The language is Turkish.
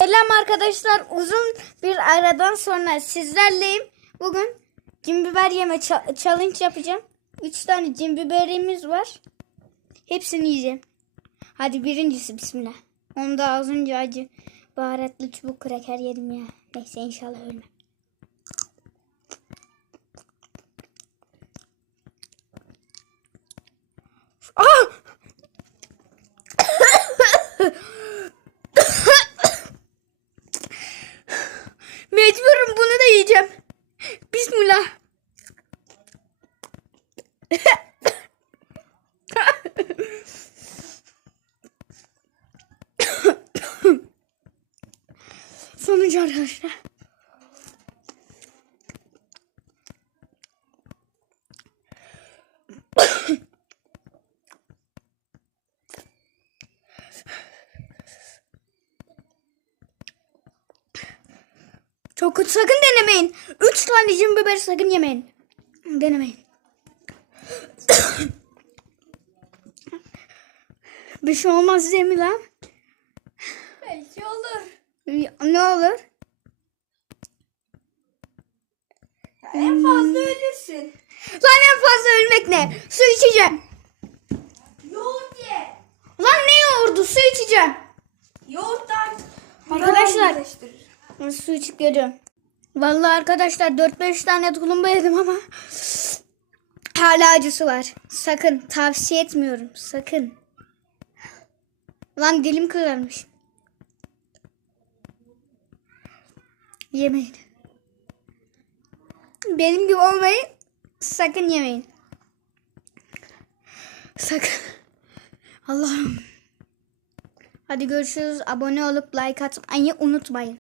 Selam arkadaşlar. Uzun bir aradan sonra sizlerleyim. Bugün cin biber yeme challenge yapacağım. 3 tane cin biberimiz var. Hepsini yiyeceğim. Hadi birincisi bismillah. Onu da az önce acı baharatlı çubuk kraker yedim ya. Neyse inşallah ölmem. Ah! Mecburum bunu da yiyeceğim. Bismillah. Sonucu arkadaşlar. Çok kötü sakın denemeyin. Üç tane cin biberi sakın yemeyin. Denemeyin. Bir şey olmaz mi lan? Belki olur. Ya, Ne olur? En fazla ölürsün. Lan en fazla ölmek ne? Su içeceğim. Yoğurt ye. Lan ne yoğurdu? Su içeceğim. Yoğurttan Arkadaşlar. İyileştirir. Su içip geliyorum. Vallahi arkadaşlar 4-5 tane tulumba yedim ama hala acısı var. Sakın tavsiye etmiyorum. Sakın. Lan dilim kırılmış. Yemeyin. Benim gibi olmayın. Sakın yemeyin. Sakın. Allah'ım. Hadi görüşürüz. Abone olup like atmayı unutmayın.